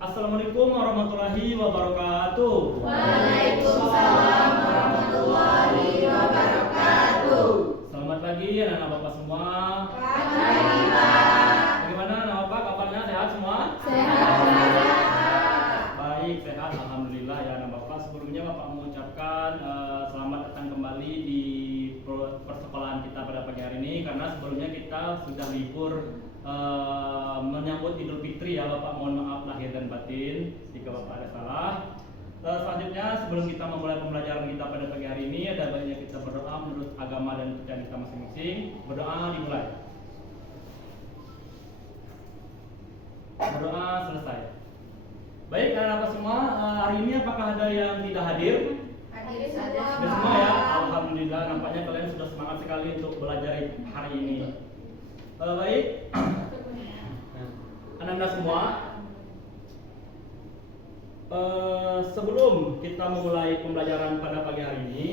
Assalamualaikum warahmatullahi wabarakatuh. Waalaikumsalam warahmatullahi wabarakatuh. Selamat pagi anak-anak Bapak semua. Selamat pagi, Pak. Bagaimana anak Bapak? Kabarnya sehat semua? Sehat. Baik, sehat. Alhamdulillah ya anak Bapak. Sebelumnya Bapak mengucapkan selamat datang kembali di persekolahan kita pada pagi hari ini, karena sebelumnya kita sudah libur menyambut Idul Fitri ya Bapak. Mohon maaf lahir dan batin jika Bapak ada salah. Selanjutnya sebelum kita memulai pembelajaran kita pada pagi hari ini, ada baiknya kita berdoa menurut agama dan kepercayaan kita masing-masing. Berdoa dimulai. Berdoa selesai. Baik anak-anak semua, hari ini apakah ada yang tidak hadir? Hadir Hadir semua, semua ya. Pak. Alhamdulillah, nampaknya kalian sudah semangat sekali untuk belajar hari ini. Baik, anak-anak semua, sebelum kita memulai pembelajaran pada pagi hari ini,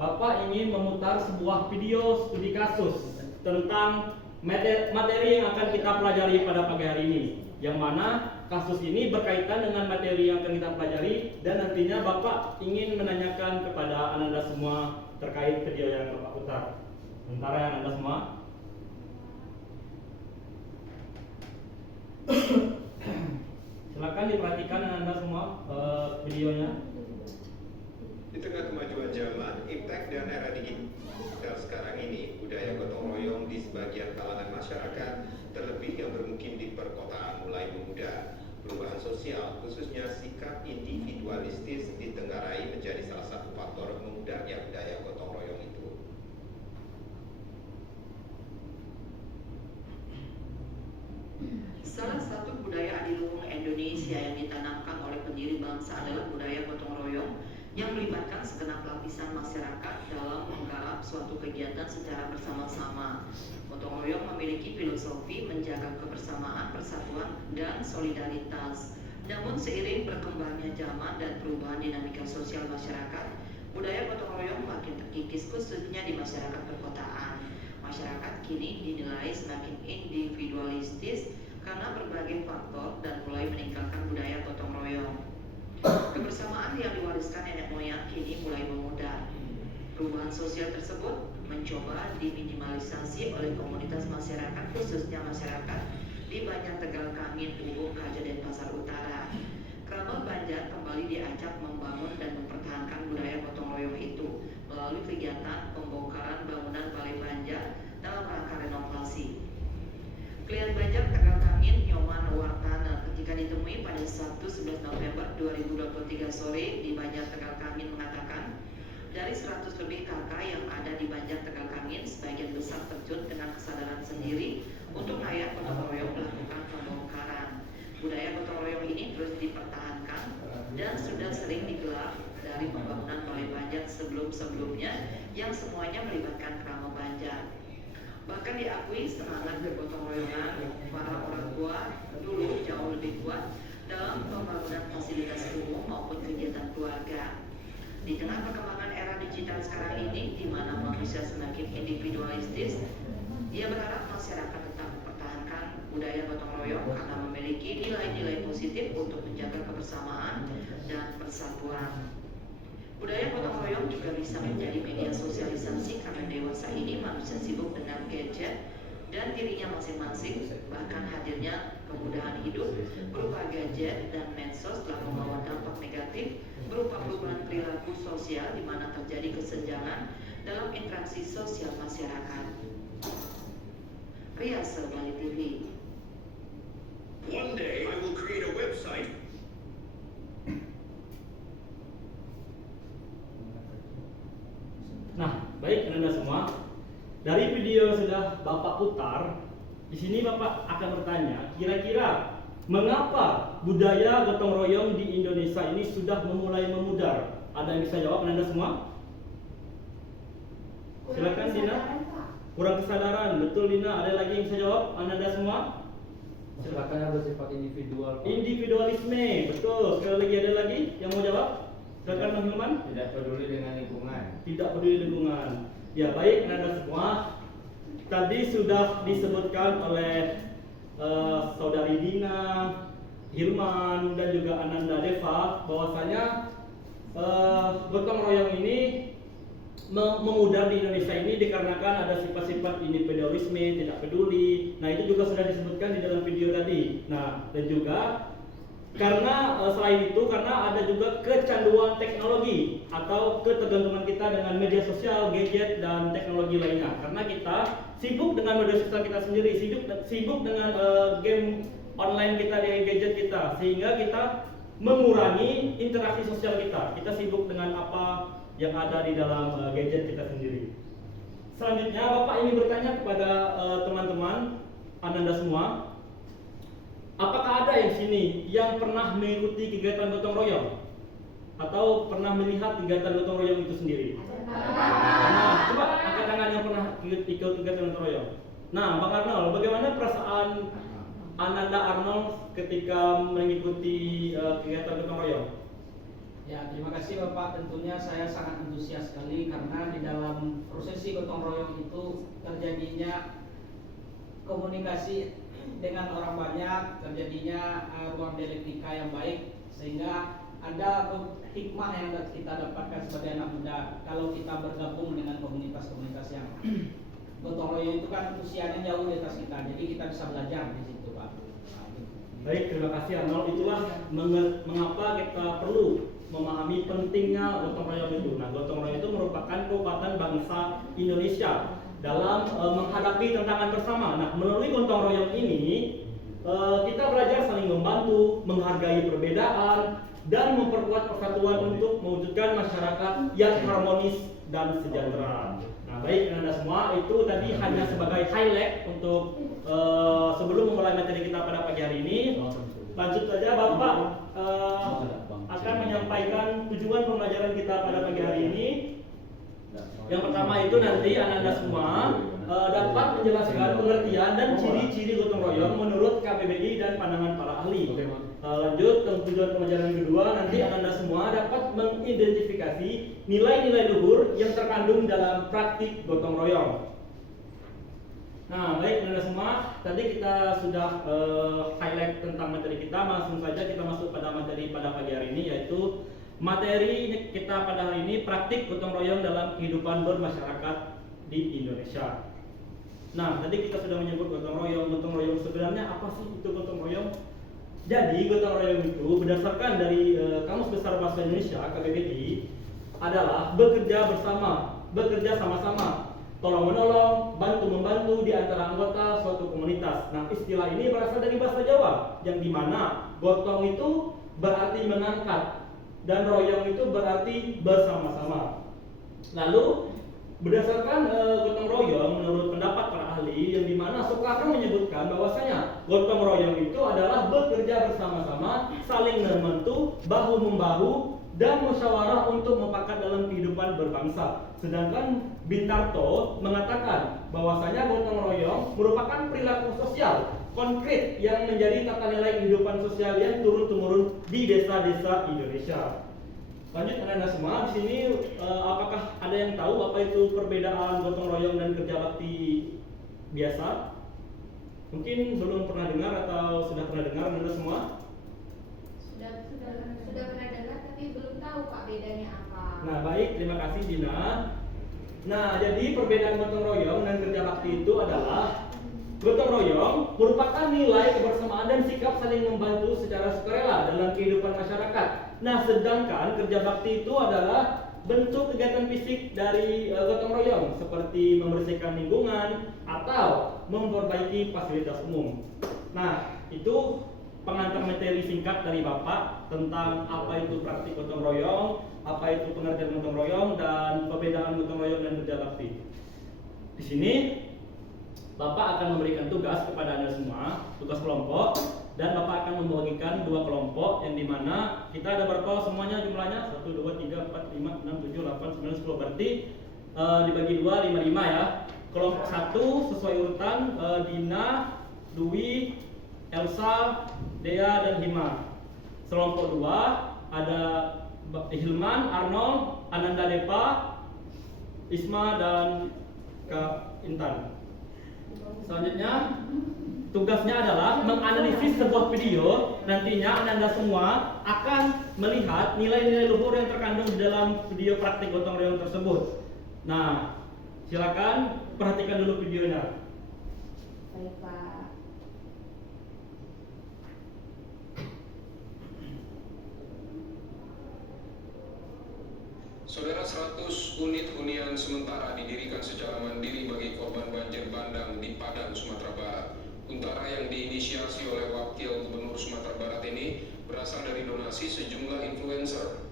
Bapak ingin memutar sebuah video studi kasus tentang materi yang akan kita pelajari pada pagi hari ini, yang mana kasus ini berkaitan dengan materi yang akan kita pelajari, dan nantinya Bapak ingin menanyakan kepada anak-anak semua terkait video yang Bapak putar. Sebentar ya anak-anak semua. Silakan diperhatikan anak-anak semua videonya. Di tengah kemajuan zaman, iptek dan era digital sekarang ini, budaya gotong royong di sebagian kalangan masyarakat, terlebih yang bermukim di perkotaan, mulai memudar. Perubahan sosial, khususnya sikap individualistis, ditengarai menjadi salah satu faktor memudarnya budaya gotong royong itu. Salah satu budaya adiluhung Indonesia yang ditanamkan oleh pendiri bangsa adalah budaya gotong royong yang melibatkan segenap lapisan masyarakat dalam menggarap suatu kegiatan secara bersama-sama. Gotong royong memiliki filosofi menjaga kebersamaan, persatuan, dan solidaritas. Namun seiring berkembangnya zaman dan perubahan dinamika sosial masyarakat, budaya gotong royong makin terkikis, khususnya di masyarakat perkotaan. Masyarakat kini dinilai semakin individualistis karena berbagai faktor dan mulai meninggalkan budaya gotong royong. Kebersamaan yang diwariskan nenek moyang kini mulai memudar. Perubahan sosial tersebut mencoba diminimalisasi oleh komunitas masyarakat, khususnya masyarakat di Banjar, Tegal, Kamin, Ubung, Kaja, dan Pasar Utara. Kerabat Banjar kembali diajak membangun dan mempertahankan budaya gotong royong itu melalui kegiatan pembongkaran bangunan Balai Banjar dalam rangka renovasi. Klien Banjar, Tegal, Kamin, Nyoman Wartana ketika ditemui pada Sabtu 11 November 2023 sore di Banjar, Tegal, Kamin mengatakan, dari 100 lebih kakak yang ada di Banjar, Tegal, Kamin, sebagian besar terjun dengan kesadaran sendiri untuk layak gotong royong melakukan pembongkaran. Budaya gotong royong ini terus dipertahankan dan sudah sering digelar dari pembangunan Balai Banjar sebelum-sebelumnya yang semuanya melibatkan kerama Banjar. Bahkan diakui semangat bergotong royongan para orang tua dulu jauh lebih kuat dalam pembangunan fasilitas umum maupun kegiatan keluarga. Di tengah perkembangan era digital sekarang ini, di mana manusia semakin individualistis, dia berharap masyarakat tetap mempertahankan budaya gotong royong karena memiliki nilai-nilai positif untuk menjaga kebersamaan dan persatuan. Budaya gotong royong juga bisa menjadi media sosialisasi karena dewasa ini manusia sibuk dengan gadget dan dirinya masing-masing, bahkan hadirnya kemudahan hidup berupa gadget dan medsos telah membawa dampak negatif berupa perubahan perilaku sosial di mana terjadi kesenjangan dalam interaksi sosial masyarakat. Riase Bali TV. One day I will create a website. Nah, baik anak-anak semua. Dari video yang sudah Bapak putar, di sini Bapak akan bertanya, kira-kira mengapa budaya gotong royong di Indonesia ini sudah memulai memudar? Ada yang bisa jawab anak-anak semua? Silakan Dina. Kurang kesadaran, betul Dina. Ada lagi yang bisa jawab anak-anak semua? Masyarakatnya bersifat individual, Pak. Individualisme, betul. Sekali lagi ada lagi yang mau jawab? Silakan Bang Hilman. Tidak peduli dengan lingkungan. Tidak peduli lingkungan. Ya baik anak-anak semua. Tadi sudah disebutkan oleh Saudari Dina, Hilman dan juga Ananda Deva bahwasanya gotong royong ini memudar di Indonesia ini dikarenakan ada sifat-sifat individualisme, tidak peduli. Nah, itu juga sudah disebutkan di dalam video tadi. Nah, dan juga karena selain itu karena ada juga kecanduan teknologi atau ketergantungan kita dengan media sosial, gadget dan teknologi lainnya. Karena kita sibuk dengan media sosial kita sendiri, sibuk dengan game online kita di gadget kita, sehingga kita mengurangi interaksi sosial kita. Kita sibuk dengan apa yang ada di dalam gadget kita sendiri. Selanjutnya Bapak ini bertanya kepada teman-teman Ananda semua, apakah ada yang sini yang pernah mengikuti kegiatan gotong royong atau pernah melihat kegiatan gotong royong itu sendiri? Nah, coba angkat tangan yang pernah ikut kegiatan gotong royong. Nah, Bang Arnold, bagaimana perasaan Ananda Arnold ketika mengikuti kegiatan gotong royong? Ya, terima kasih Bapak. Tentunya saya sangat antusias sekali karena di dalam prosesi gotong royong itu terjadinya komunikasi dengan orang banyak, terjadinya ruang dialektika yang baik, sehingga ada hikmah yang kita dapatkan sebagai anak muda kalau kita bergabung dengan komunitas-komunitas yang gotong royong itu kan usianya jauh di atas kita, jadi kita bisa belajar di situ, Pak. Baik, terima kasih Arnold. Itulah mengapa kita perlu memahami pentingnya gotong royong itu. Nah, gotong royong itu merupakan kekuatan bangsa Indonesia dalam menghadapi tantangan bersama. Nah, melalui gotong royong ini kita belajar saling membantu, menghargai perbedaan, dan memperkuat persatuan untuk mewujudkan masyarakat yang harmonis dan sejahtera. Nah, baik Anda semua, itu tadi hanya sebagai highlight untuk sebelum memulai materi kita pada pagi hari ini. Lanjut saja Bapak akan menyampaikan tujuan pembelajaran kita pada pagi hari ini. Yang pertama itu nanti Anda semua dapat menjelaskan pengertian dan ciri-ciri gotong royong menurut KBBI dan pandangan para ahli. Lanjut ke tujuan pembelajaran kedua, nanti Anda semua dapat mengidentifikasi nilai-nilai luhur yang terkandung dalam praktik gotong royong. Nah, baik Anda semua, tadi kita sudah highlight tentang materi kita. Langsung saja kita masuk pada materi pada pagi hari ini, yaitu materi kita pada hari ini praktik gotong royong dalam kehidupan bermasyarakat di Indonesia. Nah, tadi kita sudah menyebut gotong royong. Gotong royong sebenarnya apa sih itu gotong royong? Jadi gotong royong itu berdasarkan dari Kamus Besar Bahasa Indonesia KBBI adalah bekerja bersama, bekerja sama-sama, tolong menolong, bantu membantu di antara anggota suatu komunitas. Nah, istilah ini berasal dari bahasa Jawa, yang dimana gotong itu berarti mengangkat dan royong itu berarti bersama-sama. Lalu berdasarkan gotong royong menurut pendapat para ahli, yang dimana Soekarno menyebutkan bahwasanya gotong royong itu adalah bekerja bersama-sama, saling membantu, bahu membahu, dan musyawarah untuk mufakat dalam kehidupan berbangsa. Sedangkan Bintarto mengatakan bahwasanya gotong royong merupakan perilaku sosial konkret yang menjadi tata nilai kehidupan sosial yang turun-temurun di desa-desa Indonesia. Lanjut Anda semua, di sini apakah ada yang tahu apa itu perbedaan gotong royong dan kerja bakti biasa? Mungkin belum pernah dengar atau sudah pernah dengar Anda semua? Sudah pernah dengar tapi belum tahu Pak bedanya apa. Nah, baik, terima kasih Dina. Nah, jadi perbedaan gotong royong dan kerja bakti itu adalah gotong royong merupakan nilai kebersamaan dan sikap saling membantu secara sukarela dalam kehidupan masyarakat. Nah, sedangkan kerja bakti itu adalah bentuk kegiatan fisik dari gotong royong seperti membersihkan lingkungan atau memperbaiki fasilitas umum. Nah, itu pengantar materi singkat dari Bapak tentang apa itu praktik gotong royong, apa itu pengertian gotong royong, dan perbedaan gotong royong dan kerja bakti. Di sini Bapak akan memberikan tugas kepada Anda semua, tugas kelompok, dan Bapak akan membagikan 2 kelompok yang dimana kita ada berapa semuanya jumlahnya 1, 2, 3, 4, 5, 6, 7, 8, 9, 10, berarti dibagi 2, 5, 5 ya. Kelompok 1 sesuai urutan Dina, Dwi, Elsa, Dea, dan Hima. Kelompok 2 ada Hilman, Arnold, Ananda Deva, Isma, dan Kak Intan. Selanjutnya tugasnya adalah menganalisis sebuah video. Nantinya Anda semua akan melihat nilai-nilai luhur yang terkandung di dalam video praktik gotong royong tersebut. Nah, silakan perhatikan dulu videonya. Baik Pak. Saudara, 100 unit hunian sementara didirikan secara mandiri bagi korban banjir bandang di Padang, Sumatera Barat. Untara yang diinisiasi oleh Wakil Gubernur Sumatera Barat ini berasal dari donasi sejumlah influencer.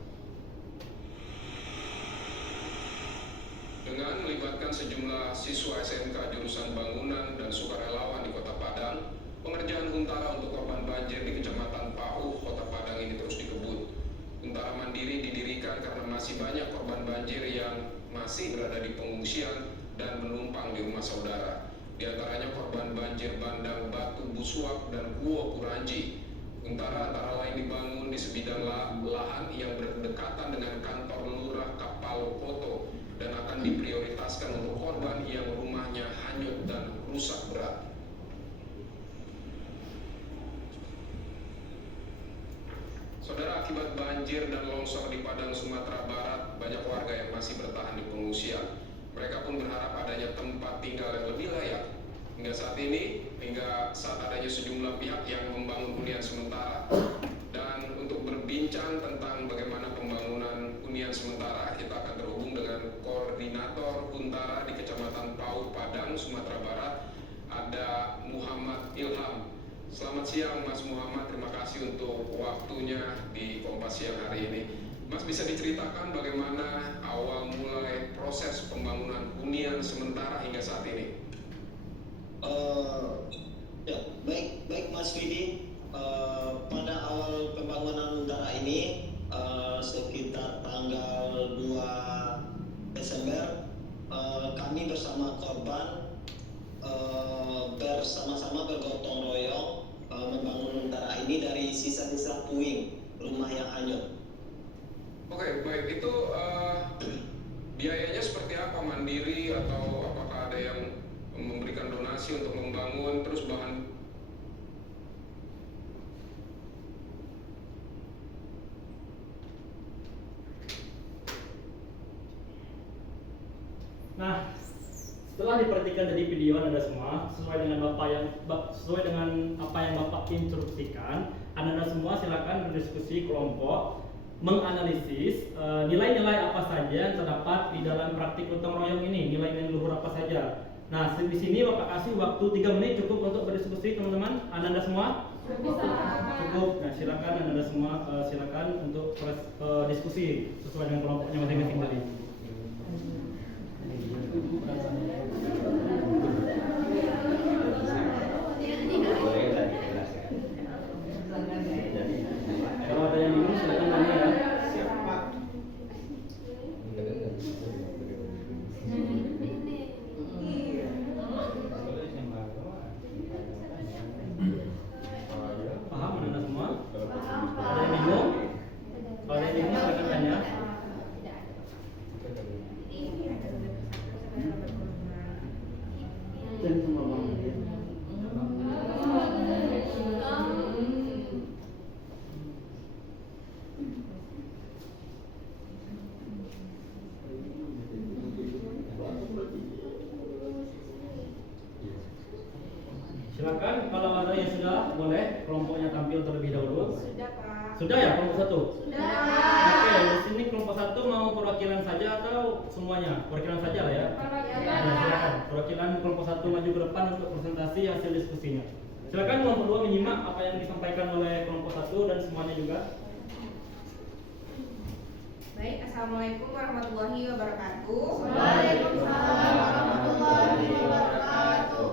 Dengan melibatkan sejumlah siswa SMK jurusan bangunan dan sukarelawan di Kota Padang, pengerjaan Huntara untuk korban banjir di Kecamatan Pauh, Kota Padang ini terus dikebut. Huntara mandiri didirikan karena masih banyak korban banjir yang masih berada di pengungsian dan menumpang di rumah saudara. Di antaranya korban banjir bandang Batu Busuak dan Kuo Kuranji. Huntara antara lain dibangun di sebidang lahan yang berdekatan dengan kantor lurah Kapal Koto dan akan diprioritaskan untuk korban yang rumahnya hanyut dan rusak berat. Saudara, akibat banjir dan longsor di Padang, Sumatera Barat, banyak warga yang masih bertahan di pengungsian. Mereka pun berharap adanya tempat tinggal yang lebih layak. Hingga saat adanya sejumlah pihak yang membangun hunian sementara. Dan untuk berbincang tentang bagaimana pembangunan hunian sementara, kita akan terhubung dengan Koordinator Huntara di Kecamatan Pauh, Padang, Sumatera Barat, ada Muhammad Ilham. Selamat siang Mas Muhammad, terima kasih untuk waktunya di Kompas Siang hari ini. Mas, bisa diceritakan bagaimana awal mulai proses pembangunan hunian sementara hingga saat ini? Ya, baik Mas Widi. Pada awal pembangunan Huntara ini sekitar tanggal 2 Desember kami bersama korban bersama-sama bergotong royong membangun Huntara ini dari sisa-sisa puing rumah yang hanyut. Oke, baik. Itu biayanya seperti apa? Mandiri atau apakah ada yang memberikan donasi untuk membangun? Terus bahan. Nah, setelah diperhatikan dari video Anda semua, sesuai dengan apa yang Bapak instruksikan, Anda semua silakan berdiskusi kelompok, menganalisis nilai-nilai apa saja yang terdapat di dalam praktik gotong royong ini, nilai-nilai luhur apa saja. Nah, di sini Bapak kasih waktu 3 menit cukup untuk berdiskusi, teman-teman. Anda semua cukup. Nah, silakan Anda semua silakan untuk diskusi sesuai dengan kelompoknya masing-masing tadi. Kalau ada yang bingung silakan tanya ya. Paham Anda semua? Ada yang bingung? Kalau ada yang bingung silakan tanya. Dan semua silakan, kalau ada yang sudah, boleh kelompoknya tampil terlebih dahulu. Sudah Pak. Sudah ya kelompok 1? Sudah. Oke, di sini kelompok 1 mau perwakilan saja atau semuanya? Perwakilan saja lah ya. Perwakilan. Nah, silakan. Perwakilan kelompok 1 maju ke depan untuk presentasi hasil diskusinya. Silakan kelompok 2 menyimak apa yang disampaikan oleh kelompok 1 dan semuanya juga. Baik, Assalamualaikum warahmatullahi wabarakatuh. Waalaikumsalam warahmatullahi wabarakatuh.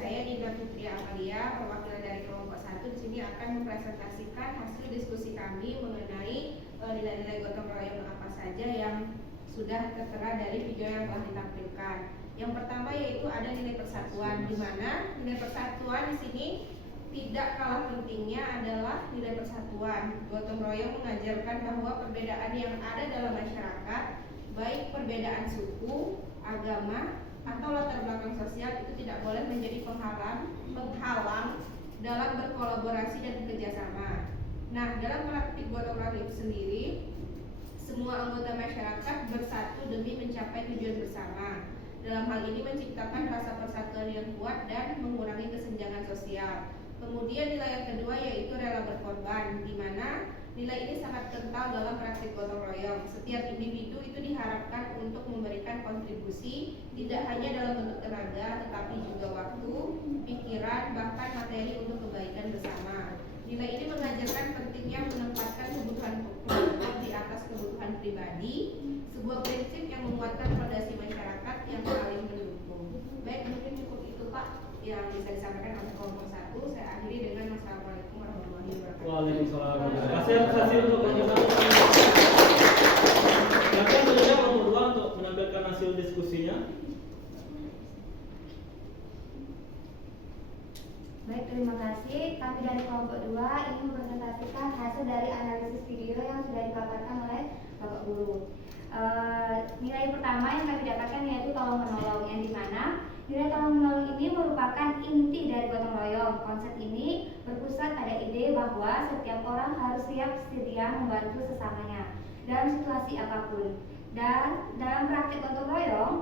Saya Dinda Fitri Amalia, perwakilan dari kelompok 1 di sini akan mempresentasikan hasil diskusi kami mengenai nilai-nilai gotong royong apa saja yang sudah tertera dari video yang telah ditampilkan. Yang pertama yaitu ada nilai persatuan, di mana nilai persatuan di sini tidak kalah pentingnya adalah nilai persatuan. Gotong royong mengajarkan bahwa perbedaan yang ada dalam masyarakat, baik perbedaan suku, agama, atau latar belakang sosial itu tidak boleh menjadi penghalang dalam berkolaborasi dan bekerjasama. Nah, dalam praktik gotong royong itu sendiri, semua anggota masyarakat bersatu demi mencapai tujuan bersama. Dalam hal ini menciptakan rasa persatuan yang kuat dan mengurangi kesenjangan sosial. Kemudian nilai yang kedua yaitu rela berkorban, di mana nilai ini sangat kental dalam praktik gotong royong. Setiap individu itu diharapkan untuk memberikan kontribusi tidak hanya dalam bentuk tenaga, tetapi juga waktu, pikiran, bahkan materi untuk kebaikan bersama. Nilai ini mengajarkan pentingnya menempatkan kebutuhan kelompok di atas kebutuhan pribadi, sebuah prinsip yang menguatkan fondasi masyarakat yang saling mendukung. Baik, mungkin cukup itu Pak yang bisa disampaikan oleh kelompok 1. Saya akhiri dengan Wassalamualaikum warahmatullahi wabarakatuh. Waalaikumsalam. Terima kasih untuk penjelasan. Silakan saja kelompok 2 untuk menampilkan hasil diskusinya. Baik, terima kasih. Kami dari kelompok 2 ingin mempresentasikan hasil dari analisis video yang sudah dipaparkan oleh Bapak Guru. Nilai pertama yang kami dapatkan yaitu tolong menolong, yang dimana nilai tolong menolong ini merupakan inti dari gotong royong. Konsep ini berpusat pada ide bahwa setiap orang harus siap sedia membantu sesamanya dalam situasi apapun. Dan dalam praktik gotong royong,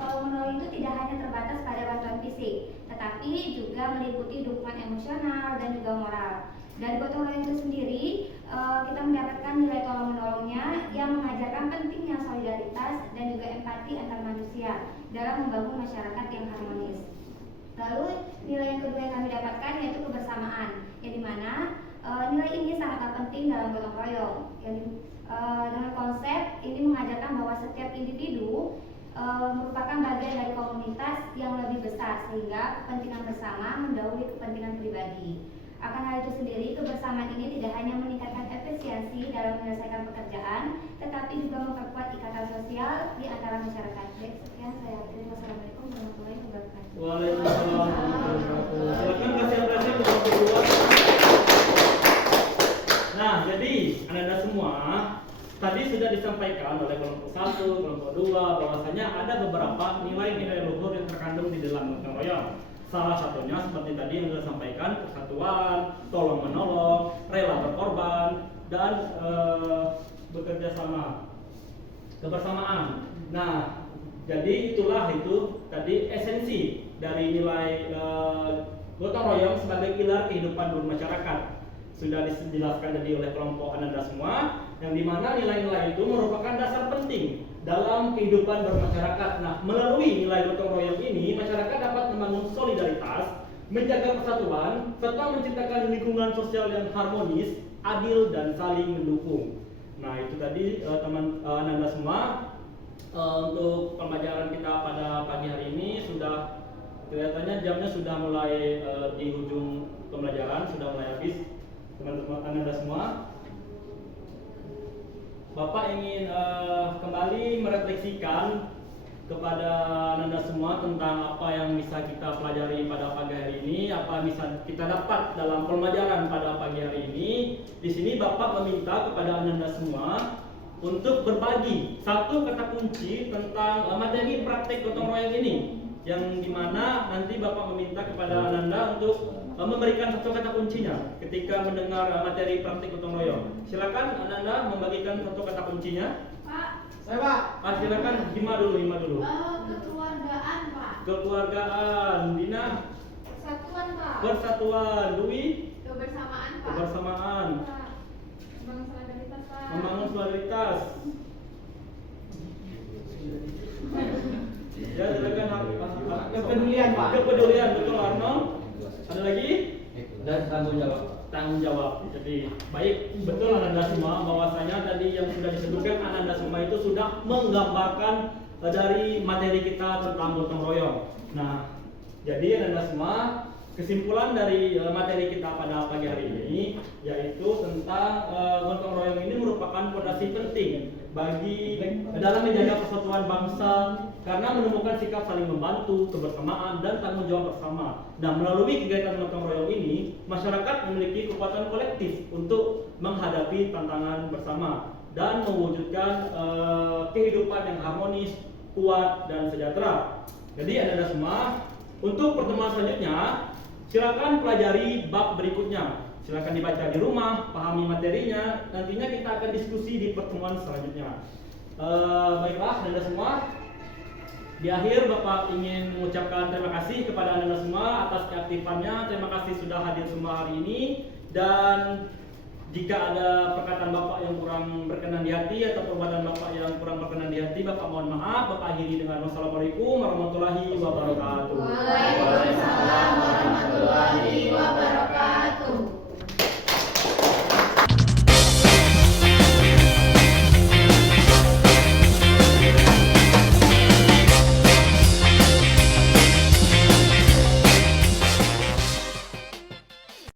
tolong menolong itu tidak hanya terbatas pada bantuan fisik, tetapi juga meliputi dukungan emosional dan juga moral. Dari gotong royong itu sendiri, kita mendapatkan nilai tolong menolongnya yang mengajarkan pentingnya solidaritas dan juga empati antar manusia dalam membangun masyarakat yang harmonis. Lalu nilai yang kedua yang kami dapatkan yaitu kebersamaan, yang dimana nilai ini sangatlah penting dalam gotong royong. Dengan konsep ini mengajarkan bahwa setiap individu merupakan bagian dari komunitas yang lebih besar, sehingga kepentingan bersama mendahului kepentingan pribadi. Akan hal itu sendiri, kebersamaan ini tidak hanya meningkatkan efisiensi dalam menyelesaikan pekerjaan, tetapi juga memperkuat ikatan sosial di antara masyarakat. Baik, sekian saya akhiri. Wassalamualaikum warahmatullahi wabarakatuh. Waalaikumsalam warahmatullahi wabarakatuh. Silakan kasih untuk kelompok 2. Nah, jadi Anda semua tadi sudah disampaikan oleh kelompok 1, kelompok 2 bahwasanya ada beberapa nilai-nilai luhur yang terkandung di dalam gotong royong. Salah satunya seperti tadi yang sudah sampaikan, persatuan, tolong menolong, rela berkorban, dan bekerja sama, kebersamaan. Nah, jadi itulah itu tadi esensi dari nilai gotong royong sebagai pilar kehidupan bermasyarakat. Sudah dijelaskan tadi oleh kelompok Anda semua, yang dimana nilai-nilai itu merupakan dasar penting dalam kehidupan bermasyarakat. Nah, melalui nilai gotong royong ini, masyarakat dapat membangun solidaritas, menjaga persatuan, serta menciptakan lingkungan sosial yang harmonis, adil, dan saling mendukung. Nah, itu tadi teman Anda semua, untuk pembelajaran kita pada pagi hari ini sudah kelihatannya jamnya sudah mulai di ujung pembelajaran, sudah mulai habis. Teman-teman Anda semua, Bapak ingin kembali merefleksikan kepada Anda semua tentang apa yang bisa kita pelajari pada pagi hari ini, apa yang bisa kita dapat dalam pembelajaran pada pagi hari ini. Di sini Bapak meminta kepada Anda semua untuk berbagi satu kata kunci tentang materi praktek gotong royong ini, yang dimana nanti Bapak meminta kepada Anda untuk memberikan satu kata kuncinya ketika mendengar materi praktik gotong royong. Silakan Anda membagikan satu kata kuncinya. Pak. Saya Pak. Silakan Hima dulu. Kekeluargaan Pak. Kekeluargaan. Dina. Persatuan Pak. Persatuan. Dwi. Kebersamaan Pak. Kebersamaan. Membangun solidaritas Pak. Membangun solidaritas. Ya, silakan. Kepedulian Pak. Kepedulian, betul Arnold. Ada lagi? Dan tanggung jawab. Tanggung jawab. Jadi baik, betul Anda semua bahwasanya tadi yang sudah disebutkan Anda semua itu sudah menggambarkan dari materi kita tentang gotong royong. Nah, jadi Anda semua, kesimpulan dari materi kita pada pagi hari ini yaitu tentang gotong royong ini merupakan fondasi penting bagi dalam menjaga persatuan bangsa karena menemukan sikap saling membantu, kebersamaan, dan tanggung jawab bersama. Nah, melalui kegiatan gotong royong ini, masyarakat memiliki kekuatan kolektif untuk menghadapi tantangan bersama dan mewujudkan kehidupan yang harmonis, kuat, dan sejahtera. Jadi Anda semua, untuk pertemuan selanjutnya, silakan pelajari bab berikutnya. Silakan dibaca di rumah, pahami materinya. Nantinya kita akan diskusi di pertemuan selanjutnya. Baiklah Anda semua. Di akhir Bapak ingin mengucapkan terima kasih kepada Anda semua atas keaktifannya. Terima kasih sudah hadir semua hari ini. Dan jika ada perkataan Bapak yang kurang berkenan di hati atau perbuatan Bapak yang kurang berkenan di hati, Bapak mohon maaf. Bapak akhiri dengan wassalamualaikum warahmatullahi wabarakatuh. Waalaikumsalam warahmatullahi